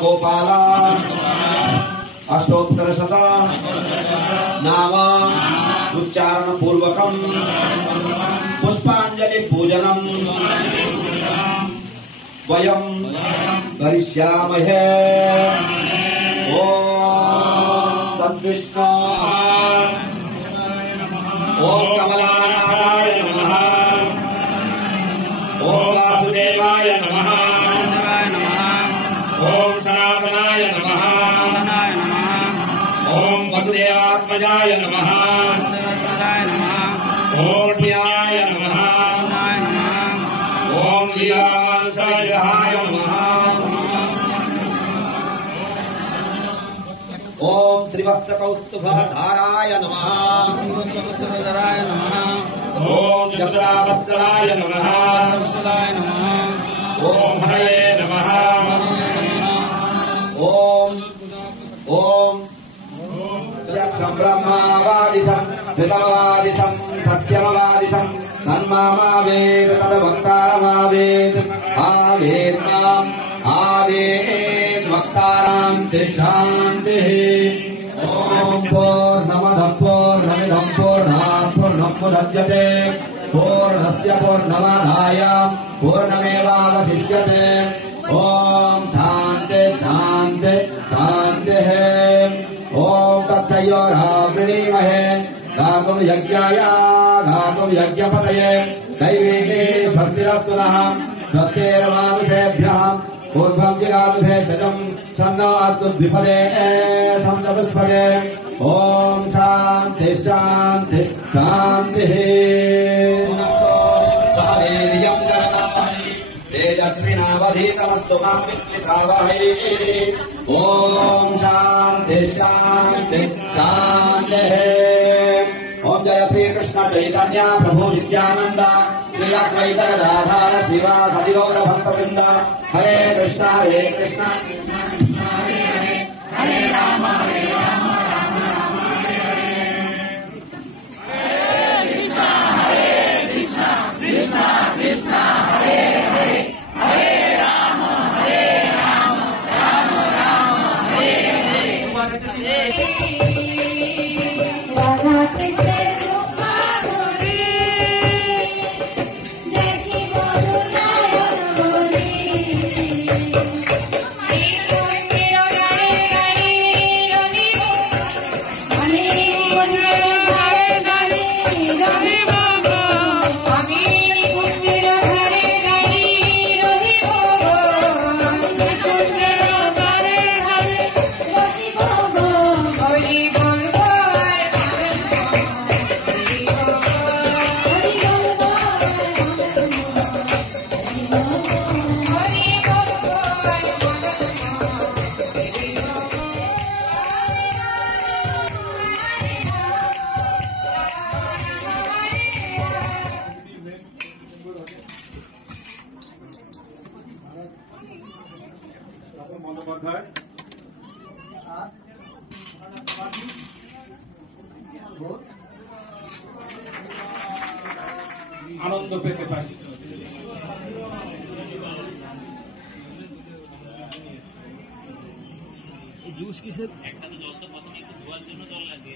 गोपाल अष्टोत्तरशत नाम उच्चारण पूर्वकं पुष्पांजलि पूजनम् वयं करिष्यामहे। ओम तद्विष्णु ओम कमलानाथाय नमः ओम वासुदेवाय नमः ओम सनातनाय नमः ओम वसुदेवात्मजाय नमः ओम प्रियाय नमः ओम लीलांसाय नमः ओम श्रीवत्सकौस्तुभधाराय नमः ओम जसरावत्सलाय नमः ओम हरये नमः ओम ओम ब्रह्मावादिशं वितमवादिशं सत्यमवादिशं तन्मामावेद तद्वक्तारमावेद आवेद्माम् आवेद वक्तारां शान्तिः। ओम पूर्णमदः पूर्णमिदं पूर्णात् पूर्णमुदच्यते पूर्णस्य पूर्णमादाय पूर्णमेवावशिष्यते। ओम शान्ति शान्ति शान्तिः। ओम तत्सयोरावृणीमहे गातुं यज्ञाय गातुं यज्ञपतये दैवीके स्वस्तिरस्तु नः स्वस्तिर्मानुषेभ्यः पूर्वं जिगातुभेषजं छन्नो अस्तु द्विपदे सप्तपुष्पदे। ओम शान्ति शान्ति शान्तिः। सावेर्यं जगतानि तेजस्विनावधीतमस्तु मा विद्विषावहै। ओम शान्ति शान्ति शान्तिः। ओम जय श्री कृष्ण चैतन्य प्रभु नित्यानंद श्री अद्वैत गदाधर श्रीवासादि गौर भक्तवृंद। हरे कृष्ण हरे कृष्ण हरे राम हरे राम राम राम हरे हरे। हरे कृष्ण कृष्ण कृष्ण हरे हरे हरे राम राम राम हरे हरे। আনন্দ পেতে পারি। জুস কিসের? একটা তো জল তো প্রথমে একটু ধোয়ার জন্য জল লাগে।